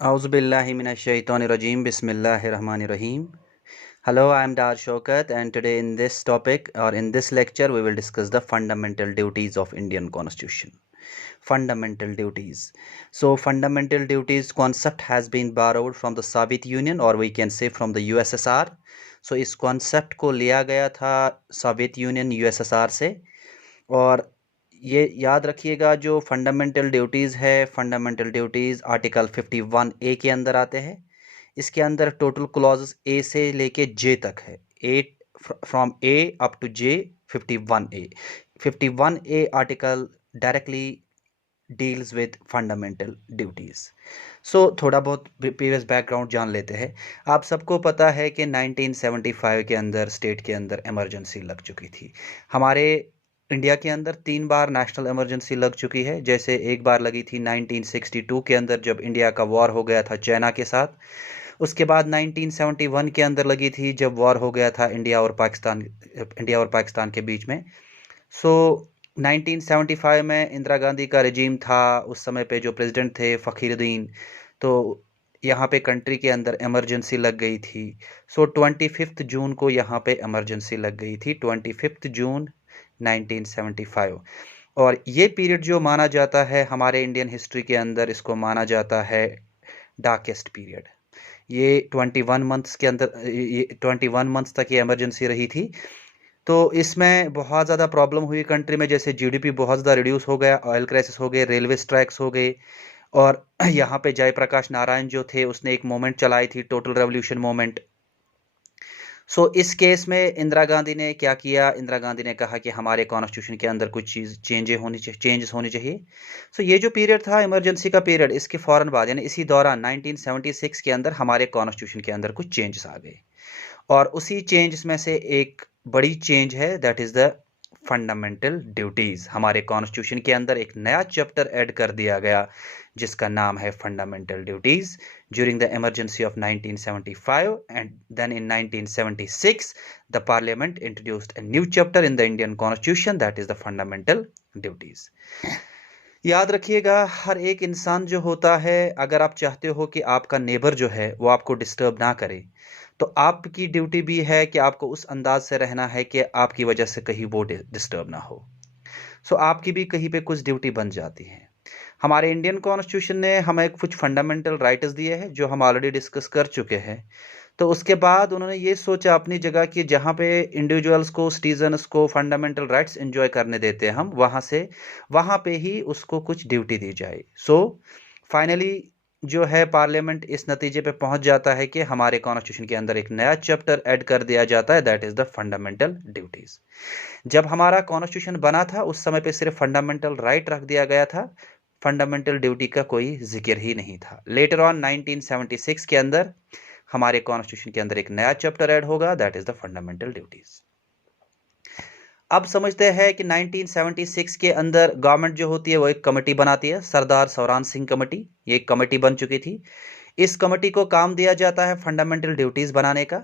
Auzubillahiminash-shaytanir-rajim. Bismillahir-rahmanir-rahim. Hello, I am Dar Shaukat, and today in this topic or in this lecture we will discuss the fundamental duties of Indian Constitution. Fundamental duties. So fundamental duties concept has been borrowed from the Soviet Union, or we can say from the USSR. So इस concept को लिया गया था Soviet Union USSR से, और ये याद रखिएगा जो फंडामेंटल ड्यूटीज़ है, फंडामेंटल ड्यूटीज़ आर्टिकल 51A के अंदर आते हैं। इसके अंदर टोटल क्लॉजेस ए से लेके जे तक है, A from A up to J 51A। 51A article directly deals with fundamental duties. So थोड़ा बहुत प्रीवियस बैकग्राउंड जान लेते हैं। आप सबको पता है कि 1975 के अंदर स्टेट के अंदर इमरजेंसी लग चुकी थी। हमारे इंडिया के अंदर 3 बार नेशनल इमरजेंसी लग चुकी है। जैसे एक बार लगी थी 1962 के अंदर जब इंडिया का वॉर हो गया था चाइना के साथ। उसके बाद 1971 के अंदर लगी थी जब वॉर हो गया था इंडिया और पाकिस्तान के बीच में। सो 1975 में इंदिरा गांधी का रिजीम था। उस समय पे जो प्रेसिडेंट थे फ़खीरुद्दीन, तो यहाँ पे कंट्री के अंदर इमरजेंसी लग गई थी। सो 25 जून को यहाँ पे इमरजेंसी लग गई थी, 25 जून 1975। और ये पीरियड जो माना जाता है हमारे इंडियन हिस्ट्री के अंदर, इसको माना जाता है डार्केस्ट पीरियड। ये 21 मंथ्स के अंदर 21 मंथ्स तक ये इमरजेंसी रही थी। तो इसमें बहुत ज़्यादा प्रॉब्लम हुई कंट्री में। जैसे जीडीपी बहुत ज़्यादा रिड्यूस हो गया, ऑयल क्राइसिस हो गए, रेलवे स्ट्राइक्स हो गए। और यहाँ पे जयप्रकाश नारायण जो थे उसने एक मूवमेंट चलाई थी, टोटल रेवोल्यूशन मूवमेंट। सो इस केस में इंदिरा गांधी ने क्या किया, इंदिरा गांधी ने कहा कि हमारे कॉन्स्टिट्यूशन के अंदर कुछ चेंजेस होनी चाहिए। सो ये जो पीरियड था इमरजेंसी का पीरियड, इसके फ़ौरन बाद यानी इसी दौरान 1976 के अंदर हमारे कॉन्स्टिट्यूशन के अंदर कुछ चेंजेस आ गए। और उसी चेंज में से एक बड़ी चेंज है, that is the fundamental duties. हमारे कॉन्स्टिट्यूशन के अंदर एक नया चैप्टर ऐड कर दिया गया जिसका नाम है fundamental duties. During the Emergency of 1975 and then in 1976 the parliament introduced a new chapter in the Indian constitution, that is the fundamental duties. याद रखिएगा, हर एक इंसान जो होता है, अगर आप चाहते हो कि आपका नेबर जो है वो आपको डिस्टर्ब ना करे, तो आपकी ड्यूटी भी है कि आपको उस अंदाज से रहना है कि आपकी वजह से कहीं वो डिस्टर्ब ना हो। सो आपकी भी कहीं पे कुछ ड्यूटी बन जाती है। हमारे इंडियन कॉन्स्टिट्यूशन ने हमें कुछ फंडामेंटल राइट्स दिए हैं जो हम ऑलरेडी डिस्कस कर चुके हैं। तो उसके बाद उन्होंने ये सोचा अपनी जगह कि जहाँ पे इंडिविजुअल्स को, सिटीजन्स को फंडामेंटल राइट्स एंजॉय करने देते हैं हम, वहाँ पे ही उसको कुछ ड्यूटी दी जाए। सो फाइनली जो है पार्लियामेंट इस नतीजे पे पहुंच जाता है कि हमारे कॉन्स्टिट्यूशन के अंदर एक नया चैप्टर ऐड कर दिया जाता है, that is the fundamental duties. जब हमारा कॉन्स्टिट्यूशन बना था उस समय पे सिर्फ फंडामेंटल राइट रख दिया गया था, फंडामेंटल ड्यूटी का कोई जिक्र ही नहीं था। लेटर ऑन 1976 के अंदर हमारे कॉन्स्टिट्यूशन के अंदर एक नया चैप्टर ऐड होगा, that is the fundamental duties. अब समझते हैं कि 1976 के अंदर गवर्नमेंट जो होती है वो एक कमेटी बनाती है, सरदार सवरान सिंह कमेटी। ये एक कमेटी बन चुकी थी। इस कमेटी को काम दिया जाता है फंडामेंटल ड्यूटीज़ बनाने का।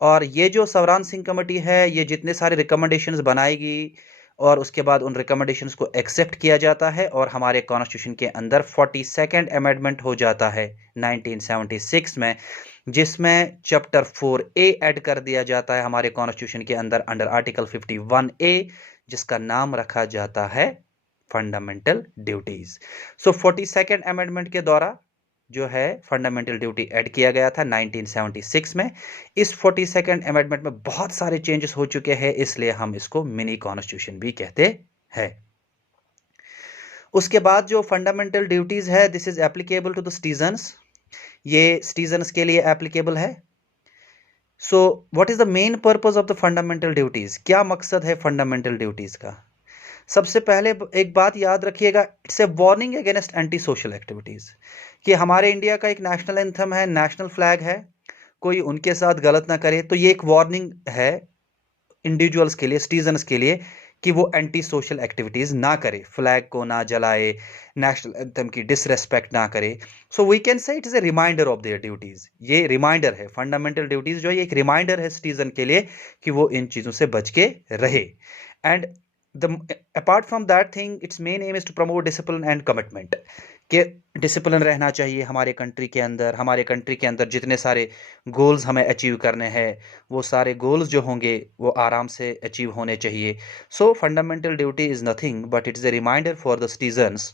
और ये जो सवरान सिंह कमेटी है, ये जितने सारे रिकमेंडेशंस बनाएगी और उसके बाद उन रिकमेंडेशंस को एक्सेप्ट किया जाता है और हमारे कॉन्स्टिट्यूशन के अंदर 42nd अमेंडमेंट हो जाता है 1976 में, जिसमें चैप्टर 4A ऐड कर दिया जाता है हमारे कॉन्स्टिट्यूशन के अंदर अंडर आर्टिकल 51A, जिसका नाम रखा जाता है फंडामेंटल ड्यूटीज। सो 42nd अमेंडमेंट के द्वारा जो है फंडामेंटल ड्यूटी ऐड किया गया था 1976 में। इस 42nd अमेंडमेंट में बहुत सारे चेंजेस हो चुके हैं, इसलिए हम इसको मिनी कॉन्स्टिट्यूशन भी कहते हैं। उसके बाद जो फंडामेंटल ड्यूटीज है, this is applicable to the citizens. ये सिटीजन्स के लिए एप्लीकेबल है। So what is the main purpose of the fundamental duties? क्या मकसद है फंडामेंटल ड्यूटीज का? सबसे पहले एक बात याद रखिएगा, it's a warning against anti social activities. कि हमारे इंडिया का एक नेशनल एंथम है, नेशनल फ्लैग है, कोई उनके साथ गलत ना करे। तो ये एक वार्निंग है इंडिविजुअल्स के लिए, सिटीजन्स के लिए, कि वो एंटी सोशल एक्टिविटीज़ ना करे, फ्लैग को ना जलाए, नेशनल एंथम की डिसरेस्पेक्ट ना करे। So we can say it is a reminder of their duties. ये रिमाइंडर है, फंडामेंटल ड्यूटीज़ जो है एक रिमाइंडर है सिटीजन के लिए कि वो इन चीज़ों से बच के रहे। And apart from that thing, its main aim is to promote discipline and commitment। कि डिसिप्लिन रहना चाहिए हमारे कंट्री के अंदर। हमारे कंट्री के अंदर जितने सारे गोल्स हमें अचीव करने हैं, वो सारे गोल्स जो होंगे वो आराम से अचीव होने चाहिए। So fundamental duty is nothing but it is a reminder for the citizens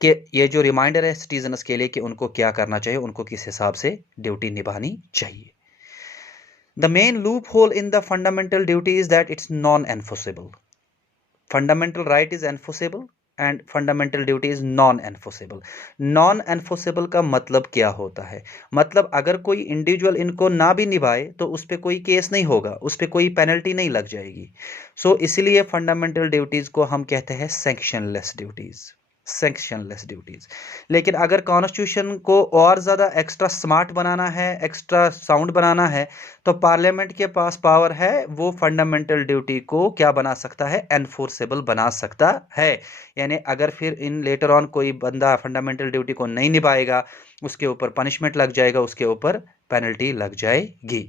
कि ये जो रिमाइंडर है सिटीजन्स के लिए कि उनको क्या करना चाहिए, उनको किस हिसाब से ड्यूटी निभानी चाहिए। The main loop hole in the fundamental duty is that it's non enforceable. Fundamental right is enforceable and fundamental duty is non enforceable. Non enforceable का मतलब क्या होता है? मतलब अगर कोई इंडिविजुअल इनको ना भी निभाए तो उस पर कोई केस नहीं होगा, उस पर कोई पेनल्टी नहीं लग जाएगी। सो इसलिए फंडामेंटल ड्यूटीज को हम कहते हैं सैंक्शनलेस ड्यूटीज, सैंक्शनलेस ड्यूटीज। लेकिन अगर कॉन्स्टिट्यूशन को और ज़्यादा एक्स्ट्रा स्मार्ट बनाना है, एक्स्ट्रा साउंड बनाना है, तो पार्लियामेंट के पास पावर है, वो फंडामेंटल ड्यूटी को क्या बना सकता है? एनफोर्सेबल बना सकता है। यानी अगर फिर इन लेटर ऑन कोई बंदा फंडामेंटल ड्यूटी को नहीं निभाएगा, उसके ऊपर पनिशमेंट लग जाएगा, उसके ऊपर पेनल्टी लग जाएगी।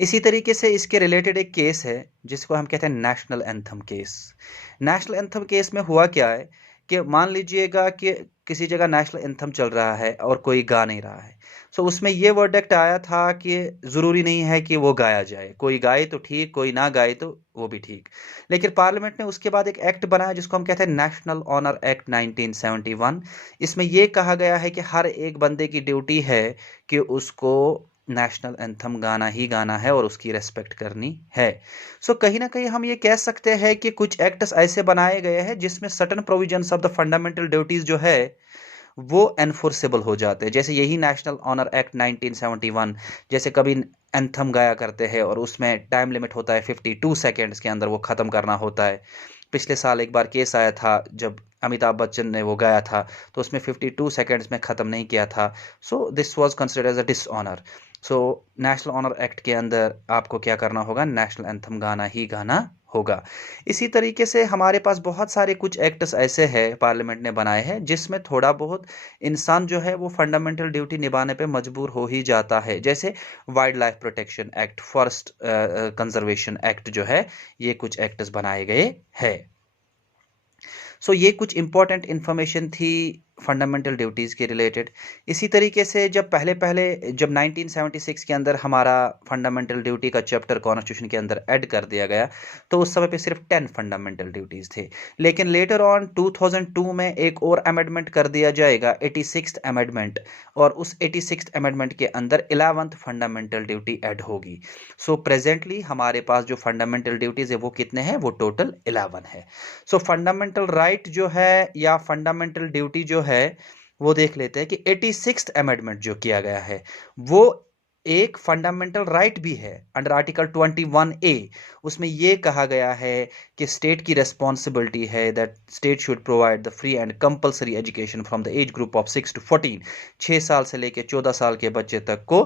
इसी तरीके से इसके रिलेटेड एक केस है जिसको हम कहते हैं national anthem case. National anthem case में हुआ क्या है कि मान लीजिएगा कि किसी जगह नेशनल एंथम चल रहा है और कोई गा नहीं रहा है। सो उसमें ये वर्डिक्ट आया था कि ज़रूरी नहीं है कि वो गाया जाए, कोई गाए तो ठीक, कोई ना गाए तो वो भी ठीक। लेकिन पार्लियामेंट ने उसके बाद एक एक्ट बनाया जिसको हम कहते हैं नेशनल ऑनर एक्ट 1971। इसमें यह कहा गया है कि हर एक बंदे की ड्यूटी है कि उसको नेशनल एंथम गाना ही गाना है और उसकी रेस्पेक्ट करनी है। सो कहीं ना कहीं हम ये कह सकते हैं कि कुछ एक्ट्स ऐसे बनाए गए हैं जिसमें certain provisions of the fundamental duties जो है वो एनफोर्सेबल हो जाते हैं। जैसे यही नेशनल ऑनर एक्ट 1971, जैसे कभी एंथम गाया करते हैं और उसमें टाइम लिमिट होता है 52 सेकेंड्स के अंदर वो ख़त्म करना होता है। पिछले साल एक बार केस आया था जब अमिताभ बच्चन ने वो गाया था तो उसमें 52 सेकेंड्स में ख़त्म नहीं किया था। So this was considered as a dishonour. So National Honour Act के अंदर आपको क्या करना होगा? नेशनल एंथम गाना ही गाना होगा। इसी तरीके से हमारे पास बहुत सारे कुछ एक्ट्स ऐसे हैं पार्लियामेंट ने बनाए हैं जिसमें थोड़ा बहुत इंसान जो है वो फंडामेंटल ड्यूटी निभाने पे मजबूर हो ही जाता है। जैसे wild life protection act, forest conservation act जो है, ये कुछ एक्ट्स बनाए गए हैं। सो ये कुछ इंपॉर्टेंट इंफॉर्मेशन थी फंडामेंटल ड्यूटीज़ के रिलेटेड। इसी तरीके से जब जब 1976 के अंदर हमारा फंडामेंटल ड्यूटी का चैप्टर कॉन्स्टिट्यूशन के अंदर ऐड कर दिया गया, तो उस समय पे सिर्फ 10 फंडामेंटल ड्यूटीज़ थे। लेकिन लेटर ऑन 2002 में एक और अमेंडमेंट कर दिया जाएगा, 86th अमेंडमेंट, और उस 86th अमेंडमेंट के अंदर 11th फंडामेंटल ड्यूटी ऐड होगी। सो प्रेजेंटली हमारे पास जो फंडामेंटल ड्यूटीज़ है वो कितने हैं? वो टोटल 11 है। सो फंडामेंटल राइट जो है या फंडामेंटल ड्यूटी जो है वो देख लेते हैं कि 86th अमेंडमेंट जो किया गया है वो एक फंडामेंटल राइट भी है अंडर आर्टिकल 21A। उसमें यह कहा गया है कि स्टेट की रेस्पॉन्सिबिलिटी है that state should provide the free and compulsory education from the age group of 6 to 14। 6 साल से लेकर 14 साल के बच्चे तक को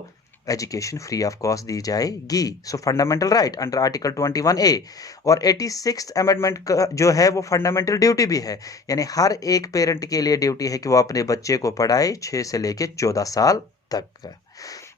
एजुकेशन फ्री ऑफ कॉस्ट दी जाएगी। सो fundamental right under article 21A। और 86th अमेंडमेंट का जो है वो फंडामेंटल ड्यूटी भी है, यानी हर एक पेरेंट के लिए ड्यूटी है कि वो अपने बच्चे को पढ़ाए 6 से लेकर 14 साल तक।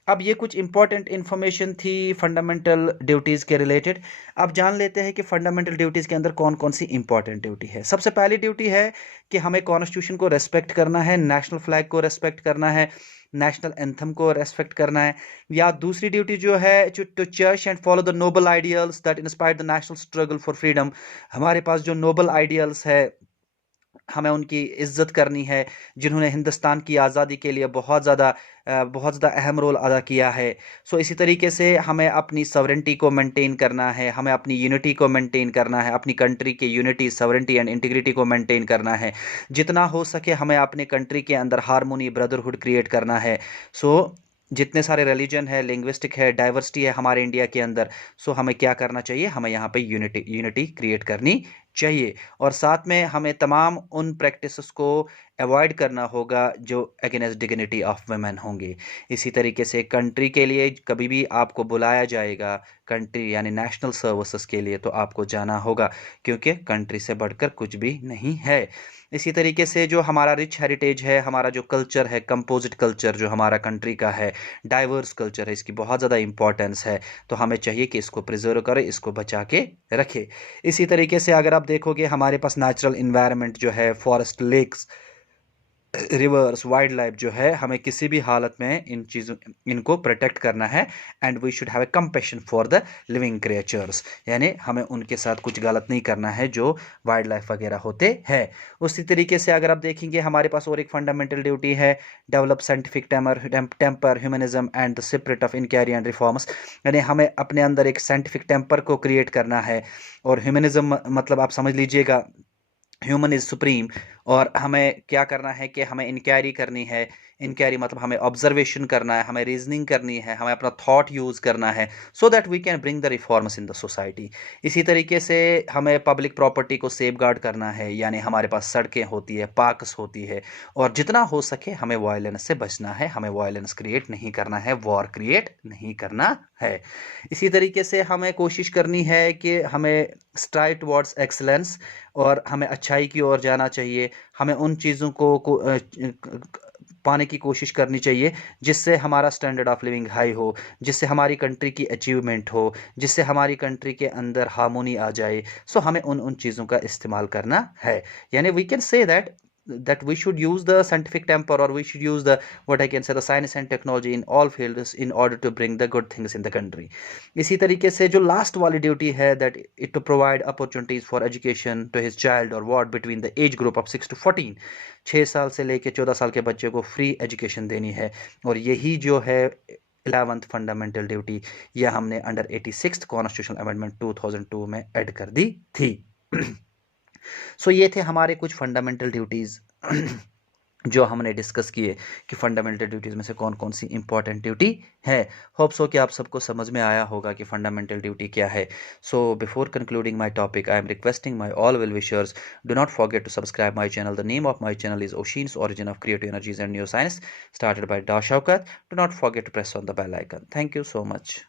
अब ये कुछ इंपॉर्टेंट इन्फॉर्मेशन थी फंडामेंटल ड्यूटीज़ के रिलेटेड। अब जान लेते हैं कि फंडामेंटल ड्यूटीज़ के अंदर कौन कौन सी इंपॉर्टेंट ड्यूटी है। सबसे पहली ड्यूटी है कि हमें कॉन्स्टिट्यूशन को रेस्पेक्ट करना है, नेशनल फ्लैग को रेस्पेक्ट करना है, नेशनल एंथम को रेस्पेक्ट करना है। या दूसरी ड्यूटी जो है to cherish and follow the noble ideals that inspire the national struggle for freedom. हमारे पास जो नोबल आइडियल्स है हमें उनकी इज्जत करनी है, जिन्होंने हिंदुस्तान की आज़ादी के लिए बहुत ज़्यादा अहम रोल अदा किया है। सो इसी तरीके से हमें अपनी सॉवरेंटी को मेंटेन करना है, हमें अपनी यूनिटी को मेंटेन करना है, अपनी कंट्री के यूनिटी, सॉवरेंटी एंड इंटीग्रिटी को मेंटेन करना है। जितना हो सके हमें अपने कंट्री के अंदर हारमोनी, ब्रदरहुड क्रिएट करना है। सो जितने सारे रिलीजन है, लिंग्विस्टिक है, डाइवर्सिटी है हमारे इंडिया के अंदर, सो हमें क्या करना चाहिए? हमें यहाँ पे यूनिटी क्रिएट करनी चाहिए। और साथ में हमें तमाम उन प्रैक्टिसेस को अवॉइड करना होगा जो अगेंस्ट डिग्निटी ऑफ वुमेन होंगे। इसी तरीके से कंट्री के लिए कभी भी आपको बुलाया जाएगा, कंट्री यानी नेशनल सर्विसेज के लिए तो आपको जाना होगा, क्योंकि कंट्री से बढ़कर कुछ भी नहीं है। इसी तरीके से जो हमारा रिच हेरिटेज है, हमारा जो कल्चर है, कंपोजिट कल्चर जो हमारा कंट्री का है, डाइवर्स कल्चर है, इसकी बहुत ज़्यादा इंपॉर्टेंस है। तो हमें चाहिए कि इसको प्रिजर्व करें, इसको बचा के रखें। इसी तरीके से अगर आप देखोगे हमारे पास नेचुरल इन्वायरमेंट जो है, forest, lakes, rivers, wild life जो है, हमें किसी भी हालत में इनको प्रोटेक्ट करना है। And we should have a compassion for the living creatures, यानी हमें उनके साथ कुछ गलत नहीं करना है जो वाइल्ड लाइफ वगैरह होते हैं। उसी तरीके से अगर आप देखेंगे हमारे पास और एक फंडामेंटल ड्यूटी है, develop scientific temper, humanism and the spirit of inquiry and reforms, यानी हमें अपने अंदर एक साइंटिफिक टेम्पर को क्रिएट करना है। और ह्यूमनिज्म मतलब आप समझ लीजिएगा ह्यूमन इज सुप्रीम। और हमें क्या करना है कि हमें इंक्वायरी करनी है। इंक्वायरी मतलब हमें ऑब्जर्वेशन करना है, हमें रीजनिंग करनी है, हमें अपना थॉट यूज़ करना है, so that we can bring the reforms in the society. इसी तरीके से हमें पब्लिक प्रॉपर्टी को सेफगार्ड करना है, यानी हमारे पास सड़कें होती है, पार्क्स होती है, और जितना हो सके हमें वायलेंस से बचना है, हमें वायलेंस क्रिएट नहीं करना है, वॉर क्रिएट नहीं करना है। इसी तरीके से हमें कोशिश करनी है कि हमें स्ट्राइव टुवर्ड्स एक्सलेंस, और हमें अच्छाई की ओर जाना चाहिए। हमें उन चीज़ों को पाने की कोशिश करनी चाहिए जिससे हमारा स्टैंडर्ड ऑफ लिविंग हाई हो, जिससे हमारी कंट्री की अचीवमेंट हो, जिससे हमारी कंट्री के अंदर हार्मोनी आ जाए। सो हमें उन चीज़ों का इस्तेमाल करना है। यानी we can say that we should use the scientific temper, or we should use the, what I can say, the science and technology in all fields in order to bring the good things in the country. इसी तरीके से जो last वाली duty है, that it to provide opportunities for education to his child or what between the age group of 6 to 14, 6 साल से लेके 14 साल के बच्चे को फ्री एजुकेशन देनी है। और यही जो है 11th फंडामेंटल ड्यूटी, यह हमने अंडर 86th कॉन्स्टिट्यूशनल अमेंडमेंट 2002 में ऐड कर दी थी। सो ये थे हमारे कुछ फंडामेंटल ड्यूटीज़ जो हमने डिस्कस किए कि फंडामेंटल ड्यूटीज़ में से कौन कौन सी इंपॉर्टेंट ड्यूटी है। होप सो कि आप सबको समझ में आया होगा कि फंडामेंटल ड्यूटी क्या है। So before concluding my topic, I am requesting my all well wishers, do not forget to subscribe my channel. The name of my channel is oceans origin of creative energies and new science, started by डॉ Shaukat. Do not forget to press on the bell icon. Thank you so much.